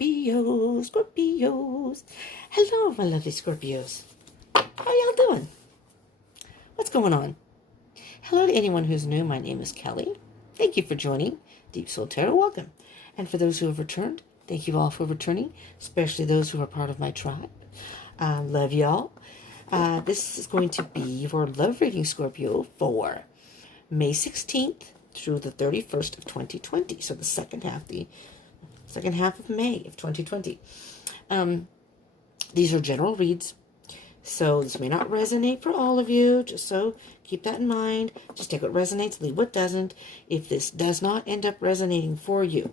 Scorpios, Scorpios. Hello, my lovely Scorpios. How y'all doing? What's going on? Hello to anyone who's new. My name is Kelly. Thank you for joining Deep Soul Tarot. Welcome. And for those who have returned, thank you all for returning, especially those who are part of my tribe. Love y'all. This is going to be your love reading, Scorpio, for May 16th through the 31st of 2020. So the second half of May of 2020. These are general reads, so this may not resonate for all of you, just so keep that in mind. Just take what resonates, leave what doesn't. If this does not end up resonating for you,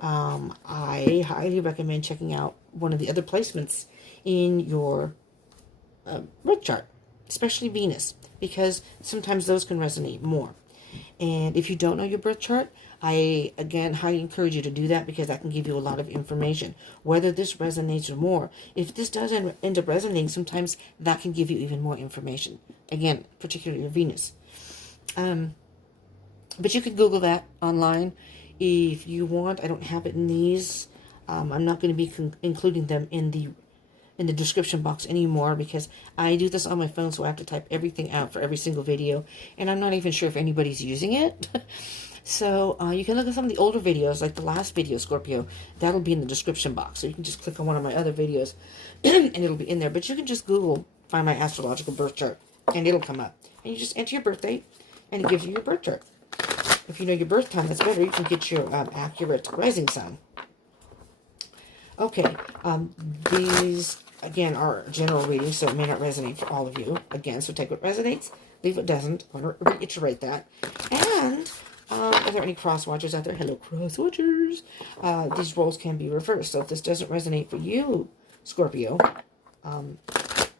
I highly recommend checking out one of the other placements in your birth chart, especially Venus, because sometimes those can resonate more. And if you don't know your birth chart, I, again, highly encourage you to do that, because that can give you a lot of information, whether this resonates or more. If this does end up resonating, sometimes that can give you even more information. Again, particularly your Venus. But you can Google that online if you want. I don't have it in these. I'm not going to be including them in the description box anymore, because I do this on my phone, so I have to type everything out for every single video, and I'm not even sure if anybody's using it. So you can look at some of the older videos, like the last video, Scorpio. That'll be in the description box, so you can just click on one of my other videos and it'll be in there. But you can just Google, find my astrological birth chart, and it'll come up, and you just enter your birth date and it gives you your birth chart. If you know your birth time, that's better. You can get your accurate rising sign. Okay, these, again, are general readings, so it may not resonate for all of you. Again, so take what resonates, leave what doesn't. I want to reiterate that. And are there any cross watchers out there? Hello, cross watchers. These roles can be reversed, so if this doesn't resonate for you, Scorpio,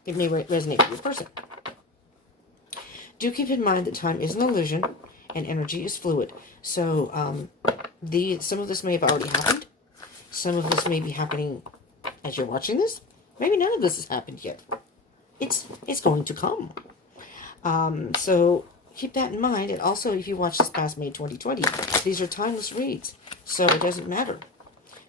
it may resonate for your person. Do keep in mind that time is an illusion and energy is fluid. So some of this may have already happened. Some of this may be happening as you're watching this. Maybe none of this has happened yet. It's going to come. So keep that in mind. And also, if you watch this past May 2020, these are timeless reads. So it doesn't matter.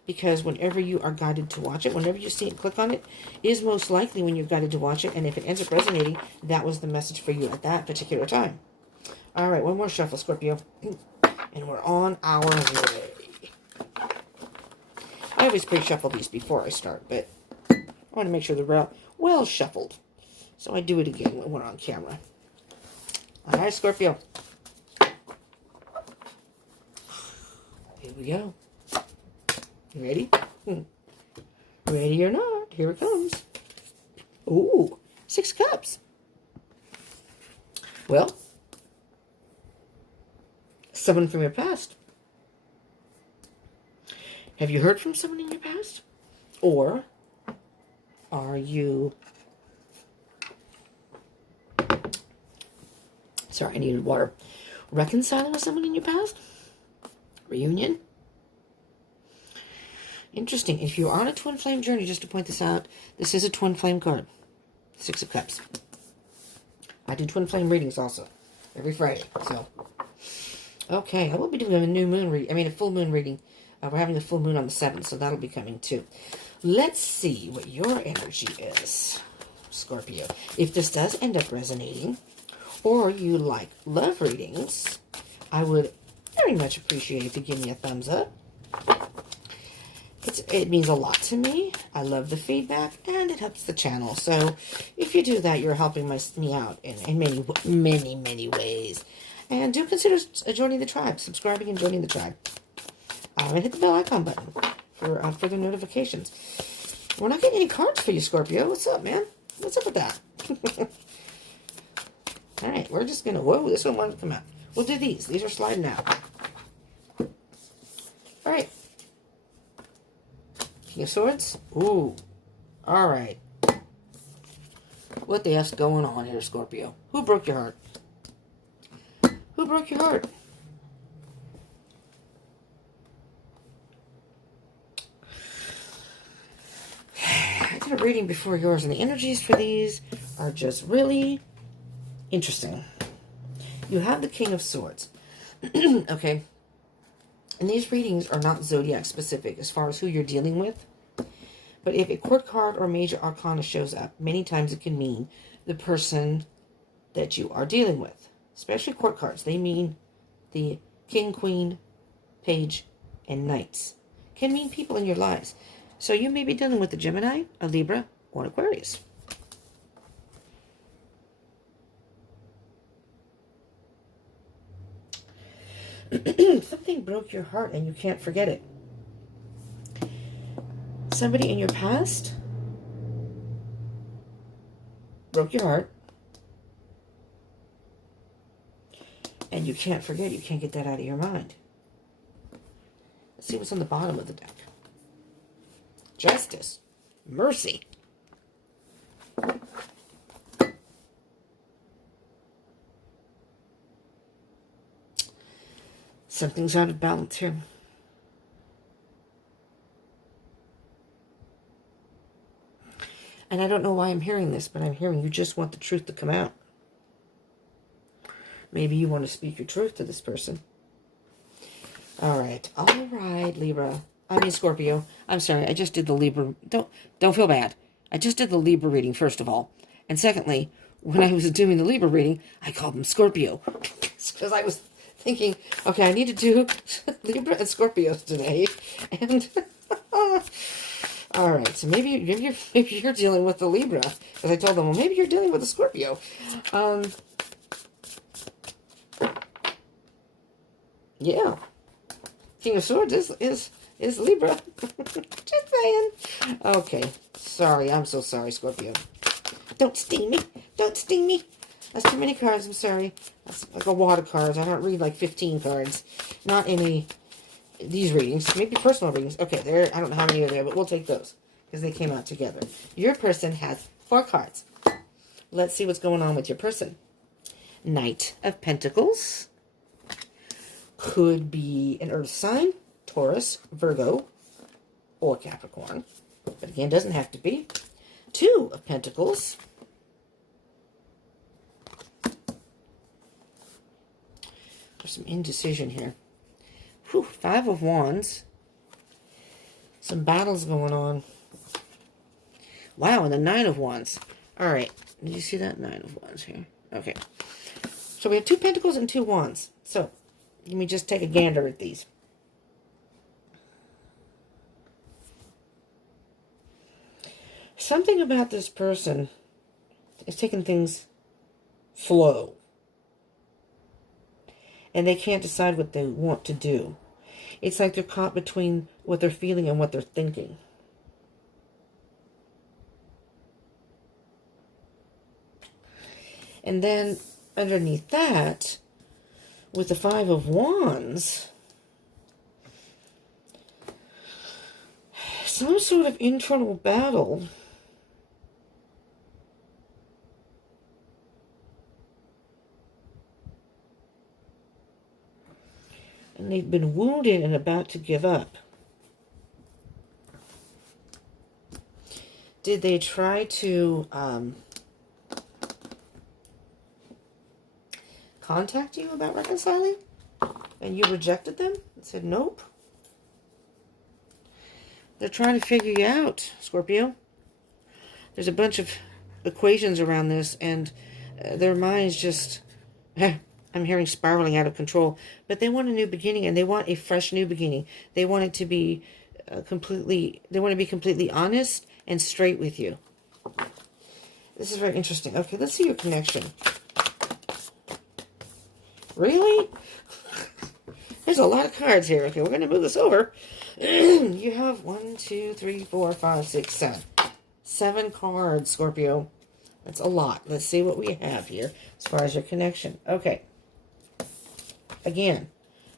Because whenever you are guided to watch it, whenever you see it, click on it, is most likely when you're guided to watch it. And if it ends up resonating, that was the message for you at that particular time. All right, one more shuffle, Scorpio. And we're on our way. I always pre-shuffle these before I start, but I want to make sure they're well shuffled. So I do it again when we're on camera. All right, Scorpio. Here we go. You ready? Ready or not, here it comes. Ooh, 6 cups. Well, someone from your past. Have you heard from someone in your past? Or are you... Sorry, I needed water. Reconciling with someone in your past? Reunion? Interesting. If you're on a twin flame journey, just to point this out, this is a twin flame card. 6 of Cups. I do twin flame readings also. Every Friday. So, okay. I will be doing a new moon reading. I mean, a full moon reading. We're having a full moon on the 7th, so that'll be coming too. Let's see what your energy is, Scorpio. If this does end up resonating, or you like love readings, I would very much appreciate if you give me a thumbs up. It means a lot to me. I love the feedback, and it helps the channel. So if you do that, you're helping me out in many ways. And do consider joining the tribe, subscribing and joining the tribe. And hit the bell icon button for further notifications. We're not getting any cards for you, Scorpio. What's up, man? What's up with that? All right, we're just going to... Whoa, this one wanted to come out. We'll do these. These are sliding out. All right. King of Swords. Ooh. All right. What the F's going on here, Scorpio? Who broke your heart? Who broke your heart? I did a reading before yours, and the energies for these are just really interesting. You have the King of Swords. Okay. And these readings are not zodiac specific as far as who you're dealing with. But if a court card or major arcana shows up, many times it can mean the person that you are dealing with. Especially court cards. They mean the king, queen, page, and knights. Can mean people in your lives. So you may be dealing with a Gemini, a Libra, or an Aquarius. Something broke your heart and you can't forget it. Somebody in your past broke your heart. And you can't forget. You can't get that out of your mind. Let's see what's on the bottom of the deck. Justice. Mercy. Something's out of balance here. And I don't know why I'm hearing this, but I'm hearing you just want the truth to come out. Maybe you want to speak your truth to this person. All right, Libra. I mean Scorpio. I'm sorry, I just did the Libra. Don't feel bad. I just did the Libra reading, first of all. And secondly, when I was doing the Libra reading, I called them Scorpio. Because I was thinking, okay, I need to do Libra and Scorpios today. And all right, so maybe you're dealing with the Libra. Because I told them, well, maybe you're dealing with a Scorpio. Yeah. King of Swords is Libra. Just saying. Okay. Sorry. I'm so sorry, Scorpio. Don't sting me. Don't sting me. That's too many cards. I'm sorry. That's like a wad of cards. I don't read like 15 cards. Not any these readings. Maybe personal readings. Okay, there. I don't know how many are there, but we'll take those because they came out together. Your person has 4 cards. Let's see what's going on with your person. Knight of Pentacles. Could be an earth sign, Taurus, Virgo, or Capricorn. But again, doesn't have to be. 2 of Pentacles. There's some indecision here. 5 of Wands. Some battles going on. Wow, and the 9 of Wands. All right. Did you see that 9 of Wands here? Okay. So we have 2 Pentacles and 2 Wands. So let me just take a gander at these. Something about this person is taking things slow. And they can't decide what they want to do. It's like they're caught between what they're feeling and what they're thinking. And then underneath that, with the 5 of Wands, some sort of internal battle. And they've been wounded and about to give up. Did they try to contact you about reconciling? And you rejected them and said nope? They're trying to figure you out, Scorpio. There's a bunch of equations around this, and their minds just... I'm hearing spiraling out of control. But they want a new beginning, and they want a fresh new beginning. They want it to be they want to be completely honest and straight with you. This is very interesting. Okay, let's see your connection. Really? There's a lot of cards here. Okay, we're going to move this over. You have 1, 2, 3, 4, 5, 6, 7. 7 cards, Scorpio. That's a lot. Let's see what we have here as far as your connection. Okay. Again,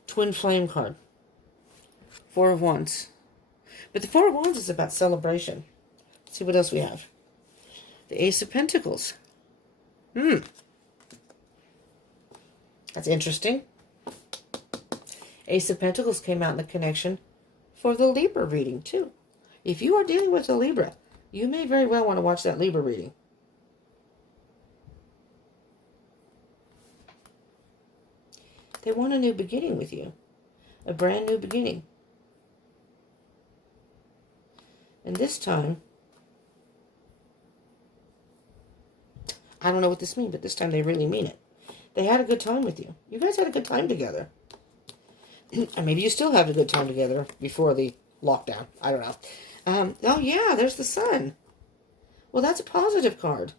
twin flame card. 4 of Wands. But the 4 of Wands is about celebration. Let's see what else we have. The Ace of Pentacles. That's interesting. Ace of Pentacles came out in the connection for the Libra reading, too. If you are dealing with a Libra, you may very well want to watch that Libra reading. They want a new beginning with you. A brand new beginning. And this time, I don't know what this means, but this time they really mean it. They had a good time with you. You guys had a good time together. And maybe you still have a good time together before the lockdown. I don't know. Oh, yeah, there's the sun. Well, that's a positive card.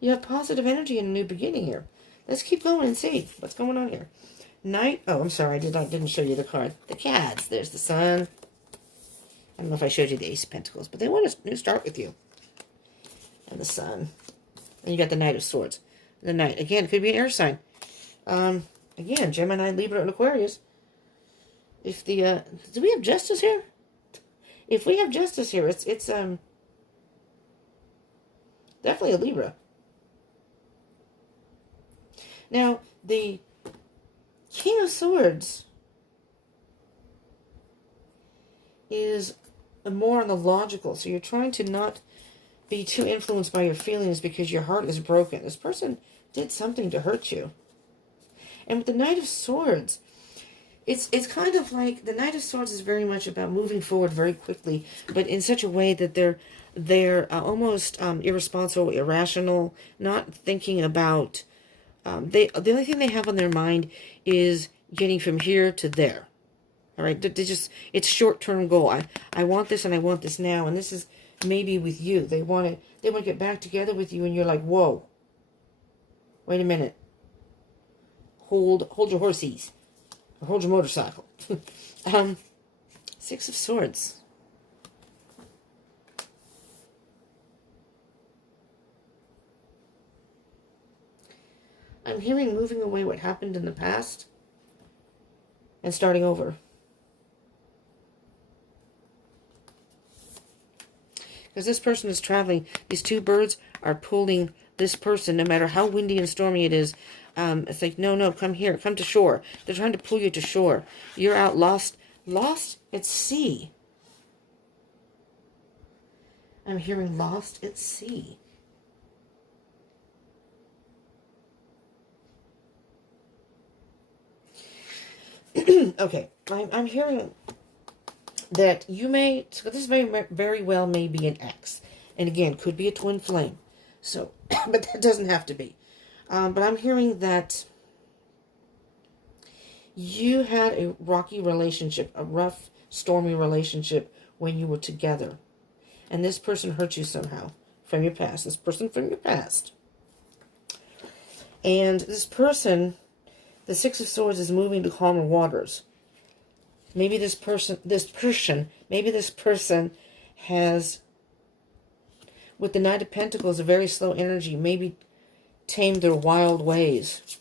You have positive energy and a new beginning here. Let's keep going and see what's going on here. Knight. Oh, I'm sorry. I didn't show you the card. The Cats. There's the sun. I don't know if I showed you the Ace of Pentacles, but they want a new start with you. And the sun. And you got the Knight of Swords. The Knight. Again, could be an air sign. Again, Gemini, Libra, and Aquarius. If the, do we have Justice here? If we have Justice here, it's definitely a Libra. Now, the King of Swords is more on the logical. So you're trying to not be too influenced by your feelings because your heart is broken. This person did something to hurt you. And with the Knight of Swords, it's kind of like the Knight of Swords is very much about moving forward very quickly, but in such a way that they're almost irresponsible, irrational, not thinking about. The only thing they have on their mind is getting from here to there. All right, it's short-term goal. I want this and I want this now, and this is maybe with you. They want to get back together with you, and you're like, whoa, wait a minute. Hold your horsies. Or hold your motorcycle. Six of Swords. I'm hearing moving away what happened in the past and starting over. Because this person is traveling. These two birds are pulling this person, no matter how windy and stormy it is. It's like, no, come here, come to shore. They're trying to pull you to shore. You're out lost at sea. I'm hearing lost at sea. Okay, I'm hearing that you may, so this very well may be an ex. And again, could be a twin flame. So, but that doesn't have to be. But I'm hearing that you had a rocky relationship, a rough, stormy relationship when you were together. And this person hurt you somehow from your past. This person from your past. And this person, the Six of Swords, is moving to calmer waters. Maybe this person has, with the Knight of Pentacles, a very slow energy, maybe tamed their wild ways.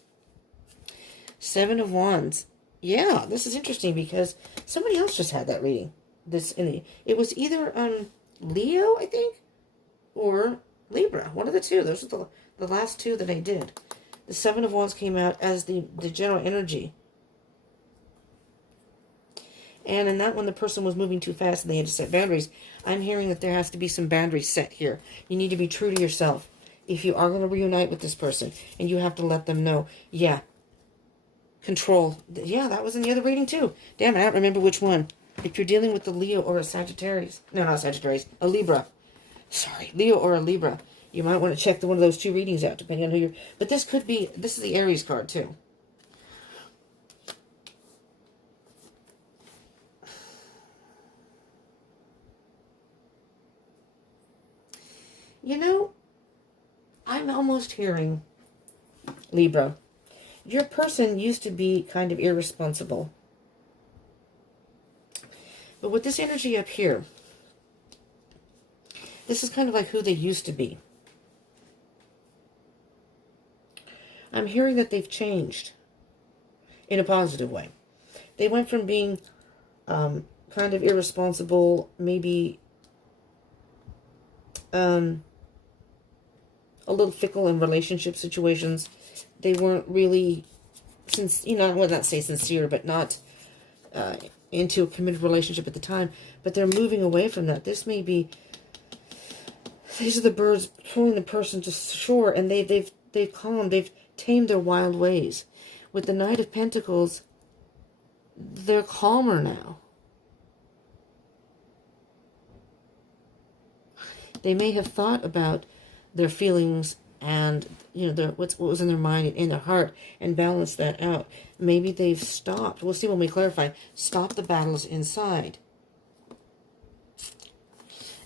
Seven of Wands. Yeah, this is interesting because somebody else just had that reading. It was either Leo, I think, or Libra. One of the two. Those are the last two that I did. The Seven of Wands came out as the general energy. And in that one, the person was moving too fast and they had to set boundaries. I'm hearing that there has to be some boundaries set here. You need to be true to yourself. If you are going to reunite with this person, and you have to let them know, yeah, control. Yeah, that was in the other reading too. Damn, I don't remember which one. If you're dealing with a Leo or a Sagittarius. No, not Sagittarius. A Libra. Sorry, Leo or a Libra. You might want to check one of those two readings out, depending on who you're... But this could be... This is the Aries card, too. You know, I'm almost hearing, Libra, your person used to be kind of irresponsible. But with this energy up here, this is kind of like who they used to be. I'm hearing that they've changed in a positive way. They went from being kind of irresponsible, maybe a little fickle in relationship situations. They weren't really, I would not say sincere, but not into a committed relationship at the time. But they're moving away from that. This may be, these are the birds pulling the person to shore, and they've calmed, they've tamed their wild ways. With the Knight of Pentacles, they're calmer now. They may have thought about their feelings and, you know, what was in their mind and in their heart and balanced that out. Maybe they've stopped. We'll see when we clarify. Stop the battles inside.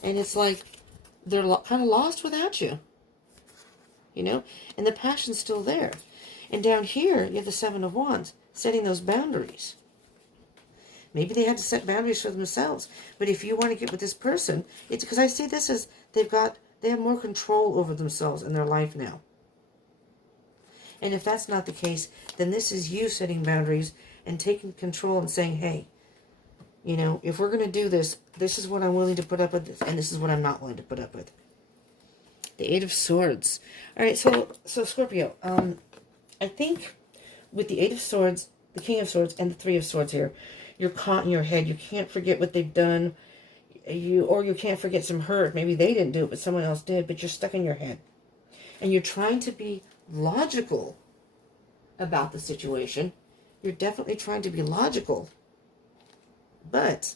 And it's like they're kind of lost without you. You know? And the passion's still there. And down here, you have the Seven of Wands, setting those boundaries. Maybe they had to set boundaries for themselves. But if you want to get with this person, it's because I see this as they have more control over themselves in their life now. And if that's not the case, then this is you setting boundaries and taking control and saying, hey, you know, if we're going to do this, this is what I'm willing to put up with, and this is what I'm not willing to put up with. The Eight of Swords. All right, so Scorpio, I think with the Eight of Swords, the King of Swords, and the Three of Swords here, you're caught in your head. You can't forget what they've done. Or you can't forget some hurt. Maybe they didn't do it, but someone else did. But you're stuck in your head. And you're trying to be logical about the situation. You're definitely trying to be logical. But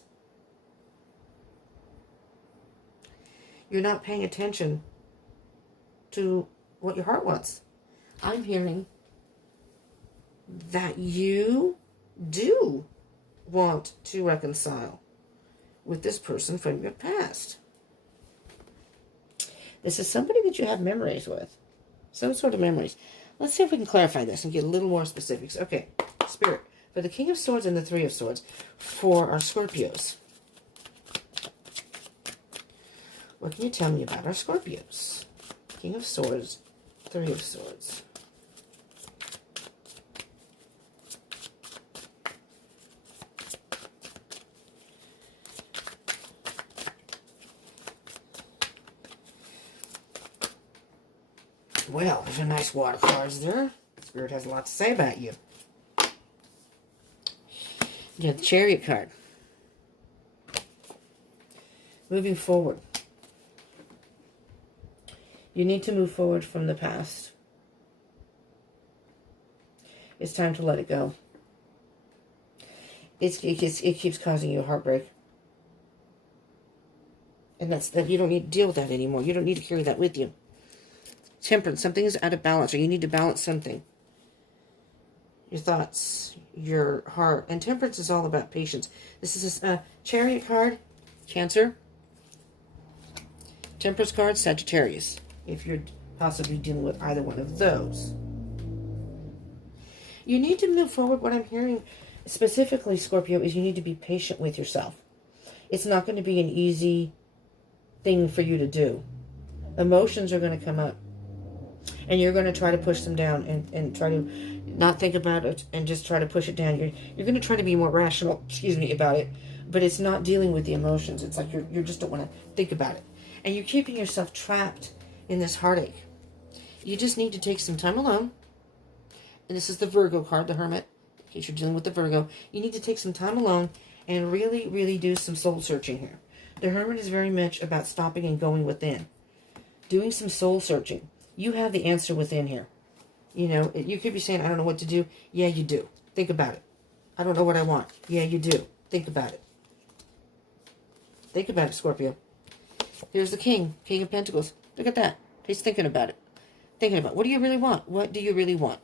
you're not paying attention to what your heart wants. I'm hearing that you do want to reconcile with this person from your past. This is somebody that you have memories with. Some sort of memories. Let's see if we can clarify this and get a little more specifics. Okay, Spirit. For the King of Swords and the Three of Swords, for our Scorpios. What can you tell me about our Scorpios? King of Swords, Three of Swords. Well, there's a nice water cards there. Spirit has a lot to say about you. You have the Chariot card. Moving forward. You need to move forward from the past. It's time to let it go. It keeps causing you a heartbreak. And that you don't need to deal with that anymore. You don't need to carry that with you. Temperance, something is out of balance, or you need to balance something. Your thoughts, your heart. And temperance is all about patience. This is a Chariot card, Cancer. Temperance card, Sagittarius. If you're possibly dealing with either one of those. You need to move forward. What I'm hearing specifically, Scorpio, is you need to be patient with yourself. It's not going to be an easy thing for you to do. Emotions are going to come up. And you're going to try to push them down and try to not think about it and just try to push it down. You're going to try to be more rational, about it. But it's not dealing with the emotions. It's like you just don't want to think about it. And you're keeping yourself trapped in this heartache. You just need to take some time alone. And this is the Virgo card, the Hermit. In case you're dealing with the Virgo. You need to take some time alone and really, really do some soul searching here. The Hermit is very much about stopping and going within. Doing some soul searching. You have the answer within here. You know, you could be saying, I don't know what to do. Yeah, you do. Think about it. I don't know what I want. Yeah, you do. Think about it. Think about it, Scorpio. Here's the King of Pentacles. Look at that. He's thinking about it. Thinking about, what do you really want? What do you really want?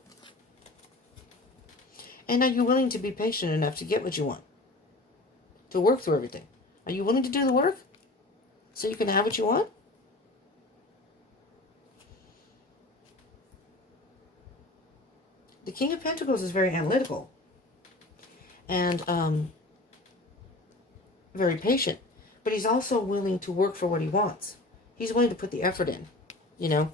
And are you willing to be patient enough to get what you want? To work through everything. Are you willing to do the work? So you can have what you want? The King of Pentacles is very analytical. And very patient. But he's also willing to work for what he wants. He's willing to put the effort in. You know?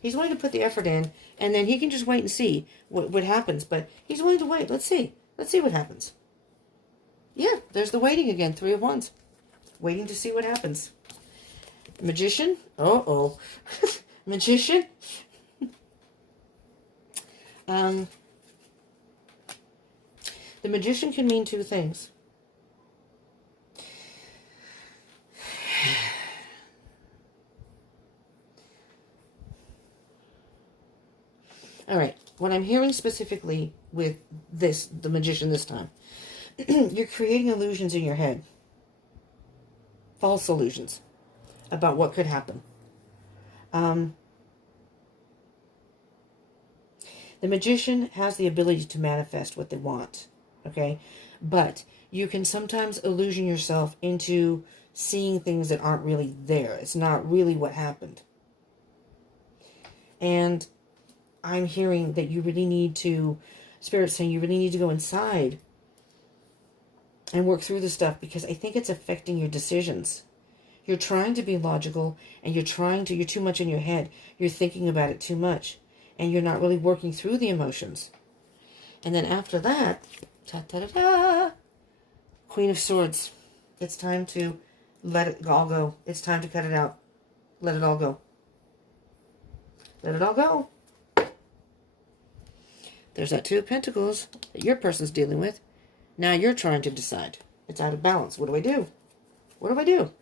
He's willing to put the effort in. And then he can just wait and see what happens. But he's willing to wait. Let's see. Let's see what happens. Yeah, there's the waiting again. Three of Wands. Waiting to see what happens. Magician. Uh-oh. Magician. The Magician can mean two things. All right. what I'm hearing specifically with this, the magician this time, you're creating illusions in your head. False illusions about what could happen. The magician has the ability to manifest what they want, okay? But you can sometimes illusion yourself into seeing things that aren't really there. It's not really what happened. And I'm hearing that you really need to, Spirit's saying you really need to go inside and work through the stuff, because I think it's affecting your decisions. You're trying to be logical, and you're too much in your head. You're thinking about it too much, and you're not really working through the emotions. And then after that, ta-ta-da-da, Queen of Swords. It's time to let it all go. It's time to cut it out. Let it all go. Let it all go. There's that Two of Pentacles that your person's dealing with. Now you're trying to decide. It's out of balance. What do I do? What do I do?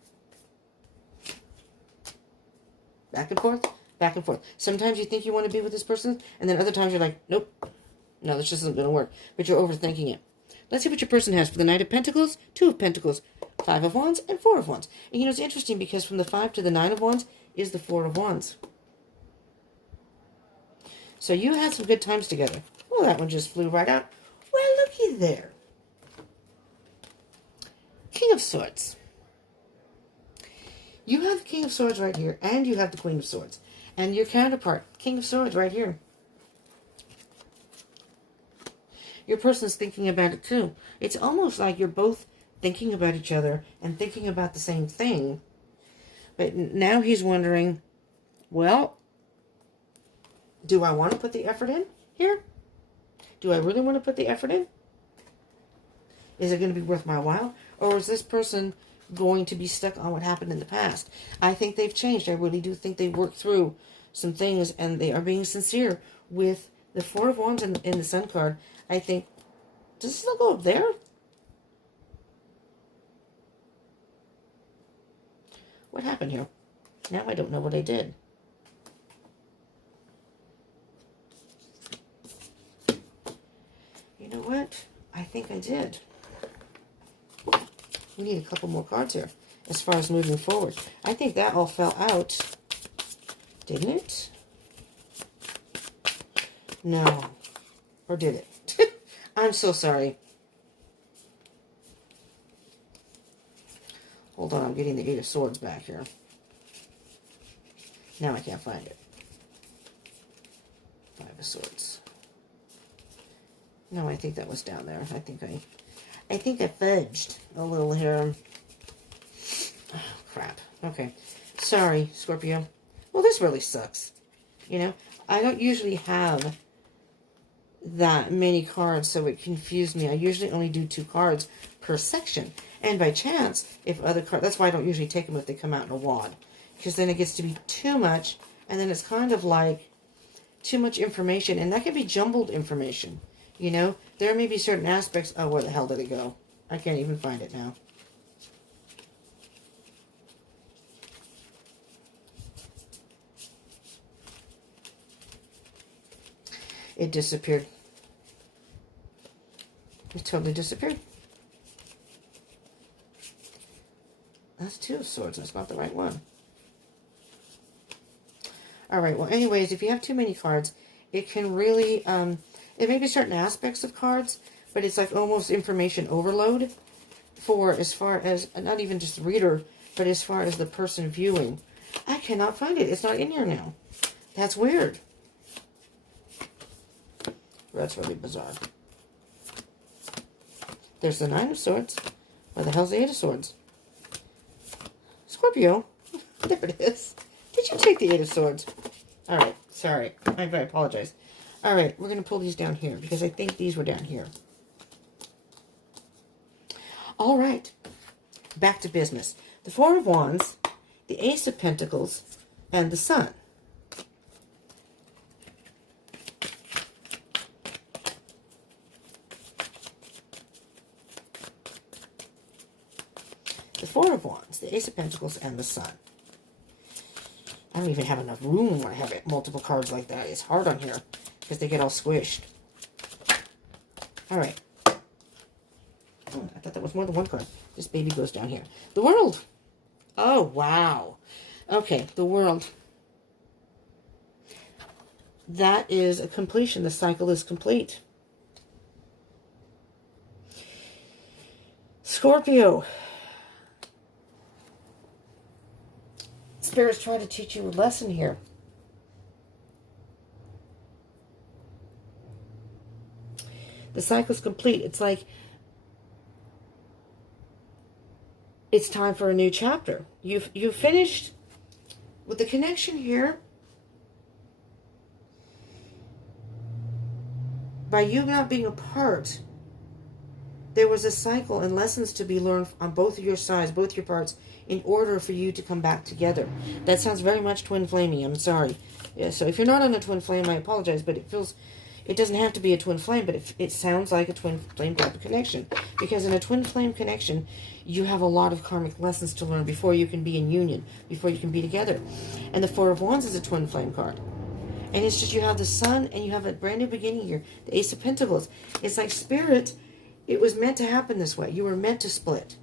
Back and forth, back and forth. Sometimes you think you want to be with this person, and then other times you're like, nope. No, this just isn't going to work. But you're overthinking it. Let's see what your person has for the Knight of Pentacles, Two of Pentacles, Five of Wands, and Four of Wands. And you know, it's interesting because from the Five to the Nine of Wands is the Four of Wands. So you had some good times together. Well, that one just flew right out. Well, looky there. King of Swords. You have the King of Swords right here, and you have the Queen of Swords. And your counterpart, King of Swords, right here. Your person's thinking about it too. It's almost like you're both thinking about each other and thinking about the same thing. But now he's wondering, well, do I want to put the effort in here? Do I really want to put the effort in? Is it going to be worth my while? Or is this person going to be stuck on what happened in the past? I think they've changed. I really do think they've worked through some things, and they are being sincere with the Four of Wands in the Sun card. I think, does it still go up there? What happened here? Now I don't know what I did. You know what? I think I did. We need a couple more cards here as far as moving forward. I think that all fell out. Didn't it? No. Or did it? I'm so sorry. Hold on, I'm getting the Eight of Swords back here. Now I can't find it. Five of Swords. No, I think that was down there. I think I fudged a little here. Oh, crap. Okay. Sorry, Scorpio. Well, this really sucks. You know, I don't usually have that many cards, so it confused me. I usually only do 2 cards per section. And by chance, if other cards... That's why I don't usually take them if they come out in a wad. Because then it gets to be too much, and then it's kind of like too much information. And that can be jumbled information. You know, there may be certain aspects... Oh, where the hell did it go? I can't even find it now. It disappeared. It totally disappeared. That's Two of Swords. That's not the right one. All right. Well, anyways, if you have too many cards, it can really... it may be certain aspects of cards, but it's like almost information overload for as far as... Not even just the reader, but as far as the person viewing. I cannot find it. It's not in here now. That's weird. That's really bizarre. There's the Nine of Swords. Where the hell's the Eight of Swords? Scorpio. There it is. Did you take the Eight of Swords? Alright, sorry. I apologize. Alright, we're going to pull these down here because I think these were down here. Alright. Back to business. The Four of Wands, the Ace of Pentacles, and the Sun. The Four of Wands, the Ace of Pentacles, and the Sun. I don't even have enough room when I have multiple cards like that. It's hard on here. because they get all squished. All right. Oh, I thought that was more than one card. This baby goes down here. The World. Oh, wow. Okay, the World. That is a completion. The cycle is complete. Scorpio. Spirit's trying to teach you a lesson here. The cycle's complete. It's like it's time for a new chapter. You've finished with the connection here. By you not being apart, there was a cycle and lessons to be learned on both of your sides, both your parts, in order for you to come back together. That sounds very much twin flaming. I'm sorry. Yeah, so if you're not on a twin flame, I apologize, but it doesn't have to be a twin flame, but it sounds like a twin flame type of connection. Because in a twin flame connection, you have a lot of karmic lessons to learn before you can be in union, before you can be together. And the Four of Wands is a twin flame card. And it's just you have the Sun and you have a brand new beginning here. The Ace of Pentacles. It's like Spirit, it was meant to happen this way. You were meant to split.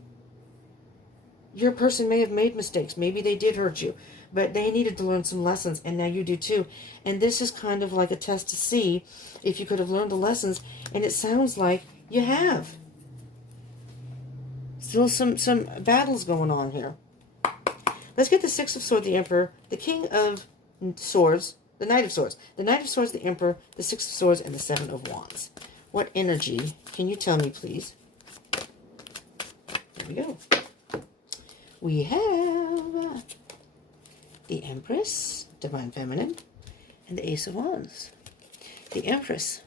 Your person may have made mistakes. Maybe they did hurt you. But they needed to learn some lessons. And now you do too. And this is kind of like a test to see if you could have learned the lessons. And it sounds like you have. Still some battles going on here. Let's get the Six of Swords, the Emperor, the King of Swords, the Knight of Swords. The Knight of Swords, the Emperor, the Six of Swords, and the Seven of Wands. What energy can you tell me, please? There we go. We have the Empress, Divine Feminine, and the Ace of Wands. The Empress,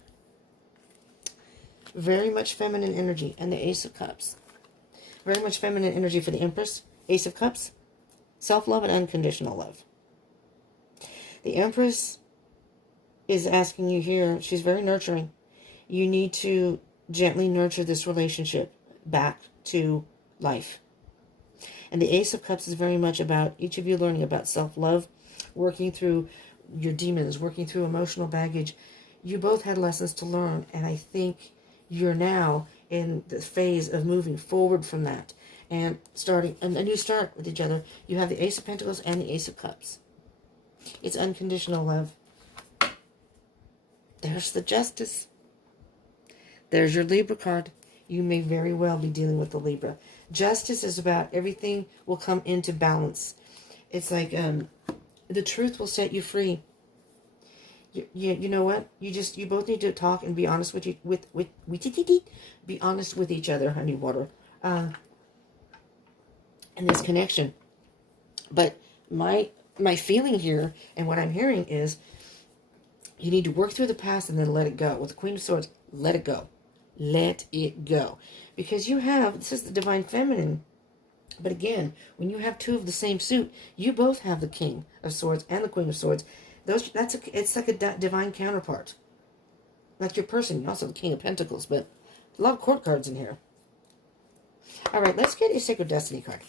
very much feminine energy, and the Ace of Cups. Very much feminine energy for the Empress, Ace of Cups, self-love and unconditional love. The Empress is asking you here, she's very nurturing. You need to gently nurture this relationship back to life. And the Ace of Cups is very much about each of you learning about self-love, working through your demons, working through emotional baggage. You both had lessons to learn, and I think you're now in the phase of moving forward from that and starting a new start with each other. You have the Ace of Pentacles and the Ace of Cups. It's unconditional love. There's the Justice. There's your Libra card. You may very well be dealing with the Libra. Justice is about everything will come into balance. It's like the truth will set you free. You know what? You both need to talk and be honest with be honest with each other, honey water. And this connection. But my feeling here and what I'm hearing is you need to work through the past and then let it go. With the Queen of Swords, let it go. Let it go. Because you have, this is the Divine Feminine. But again, when you have two of the same suit, you both have the King of Swords and the Queen of Swords. It's like a divine counterpart. Like your person, also the King of Pentacles, but a lot of court cards in here. All right, let's get a Sacred Destiny card.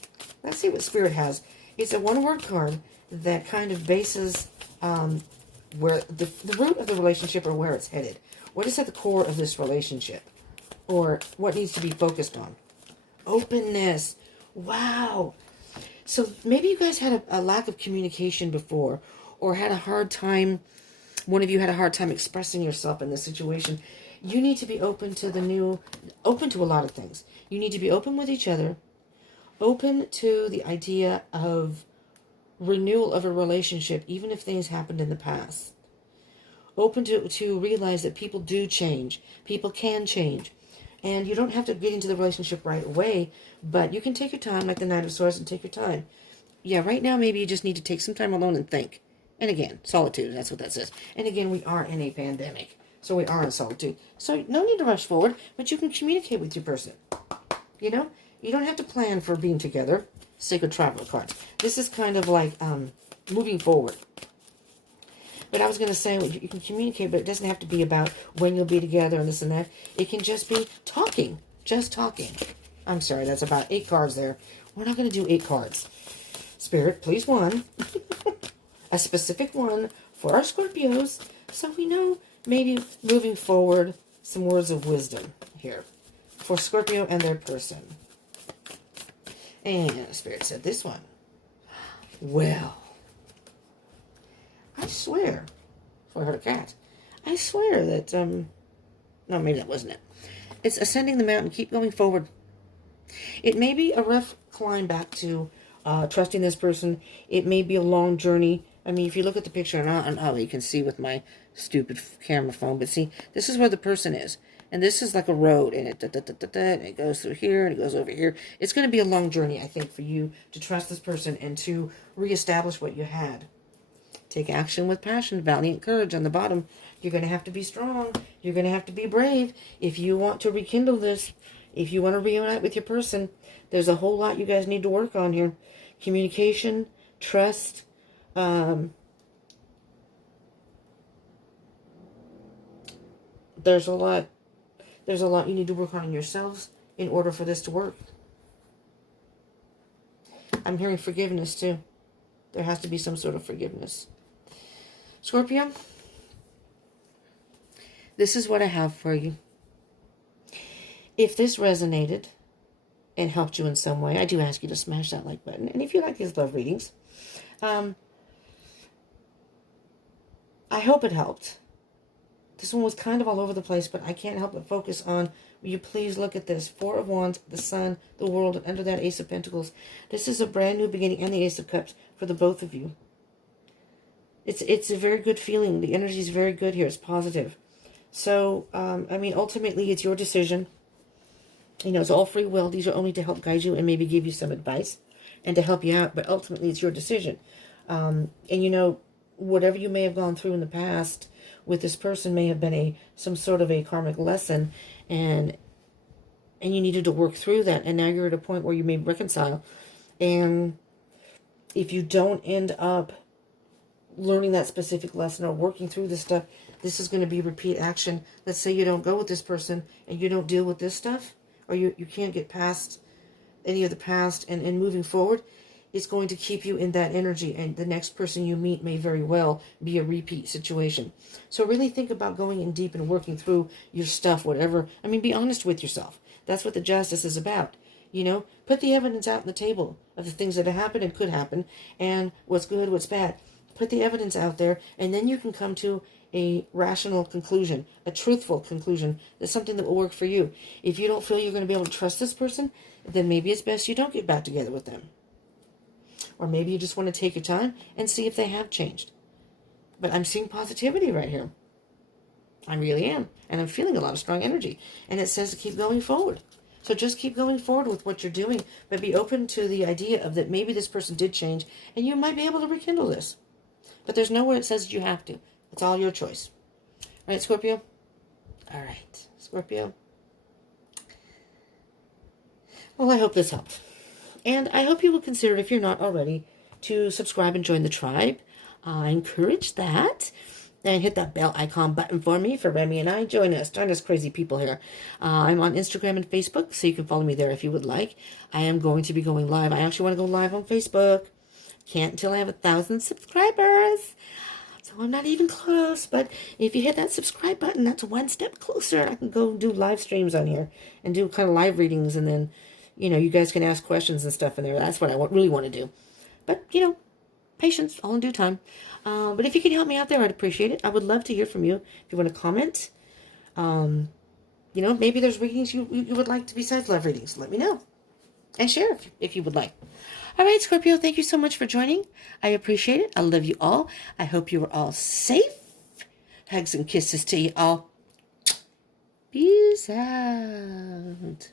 Let's see what Spirit has. It's a one-word card that kind of bases where the root of the relationship or where it's headed. What is at the core of this relationship? Or what needs to be focused on? Openness. Wow. So maybe you guys had a lack of communication before, or had a hard time, one of you had a hard time expressing yourself in this situation. You need to be open to the new, open to a lot of things. You need to be open with each other, open to the idea of renewal of a relationship, even if things happened in the past. Open to realize that people do change. People can change. And you don't have to get into the relationship right away, but you can take your time, like the Knight of Swords, and take your time. Yeah, right now maybe you just need to take some time alone and think. And again, solitude, that's what that says. And again, we are in a pandemic, so we are in solitude. So no need to rush forward, but you can communicate with your person. You know, you don't have to plan for being together. Sacred Traveler cards. This is kind of like moving forward. But I was going to say, you can communicate, but it doesn't have to be about when you'll be together and this and that. It can just be talking. Just talking. I'm sorry, that's about 8 cards there. We're not going to do 8 cards. Spirit, please one. A specific one for our Scorpios, so we know maybe moving forward, some words of wisdom here for Scorpio and their person. And Spirit said this one. Well, I swear, for I heard a cat, I swear that, no, maybe that wasn't it. It's ascending the mountain, keep going forward. It may be a rough climb back to trusting this person. It may be a long journey. I mean, if you look at the picture, and you can see with my stupid camera phone, but see, this is where the person is. And this is like a road, and it goes through here, and it goes over here. It's going to be a long journey, I think, for you to trust this person and to reestablish what you had. Take action with passion, valiant courage on the bottom. You're going to have to be strong. You're going to have to be brave. If you want to rekindle this, if you want to reunite with your person, there's a whole lot you guys need to work on here. Communication, trust, there's a lot you need to work on yourselves in order for this to work. I'm hearing forgiveness too. There has to be some sort of forgiveness. Scorpio, this is what I have for you. If this resonated and helped you in some way, I do ask you to smash that like button. And if you like these love readings, I hope it helped. This one was kind of all over the place, but I can't help but focus on, will you please look at this? Four of Wands, the Sun, the World, and under that Ace of Pentacles. This is a brand new beginning, and the Ace of Cups for the both of you. It's a very good feeling. The energy is very good here. It's positive. So, I mean, ultimately, it's your decision. You know, it's all free will. These are only to help guide you and maybe give you some advice and to help you out. But ultimately, it's your decision. And, you know, whatever you may have gone through in the past with this person may have been some sort of a karmic lesson, and you needed to work through that, and now you're at a point where you may reconcile. And if you don't end up learning that specific lesson or working through this stuff, this is going to be repeat action. Let's say you don't go with this person and you don't deal with this stuff, or you can't get past any of the past and moving forward. It's going to keep you in that energy, and the next person you meet may very well be a repeat situation. So really think about going in deep and working through your stuff, whatever. I mean, be honest with yourself. That's what the Justice is about. You know, put the evidence out on the table of the things that have happened and could happen, and what's good, what's bad. Put the evidence out there, and then you can come to a rational conclusion, a truthful conclusion. That's something that will work for you. If you don't feel you're going to be able to trust this person, then maybe it's best you don't get back together with them. Or maybe you just want to take your time and see if they have changed. But I'm seeing positivity right here. I really am. And I'm feeling a lot of strong energy. And it says to keep going forward. So just keep going forward with what you're doing. But be open to the idea of that maybe this person did change. And you might be able to rekindle this. But there's nowhere it says you have to. It's all your choice. All right, Scorpio? All right, Scorpio. Well, I hope this helped. And I hope you will consider, if you're not already, to subscribe and join the tribe. I encourage that. And hit that bell icon button for me, for Remy and I. Join us crazy people here. I'm on Instagram and Facebook, so you can follow me there if you would like. I am going to be going live. I actually want to go live on Facebook. Can't until I have 1,000 subscribers. So I'm not even close. But if you hit that subscribe button, that's one step closer. I can go do live streams on here and do kind of live readings, and then you know, you guys can ask questions and stuff in there. That's what I really want to do. But, you know, patience, all in due time. But if you can help me out there, I'd appreciate it. I would love to hear from you. If you want to comment, you know, maybe there's readings you would like to besides love readings. Let me know. And share if you would like. All right, Scorpio, thank you so much for joining. I appreciate it. I love you all. I hope you are all safe. Hugs and kisses to you all. Peace out.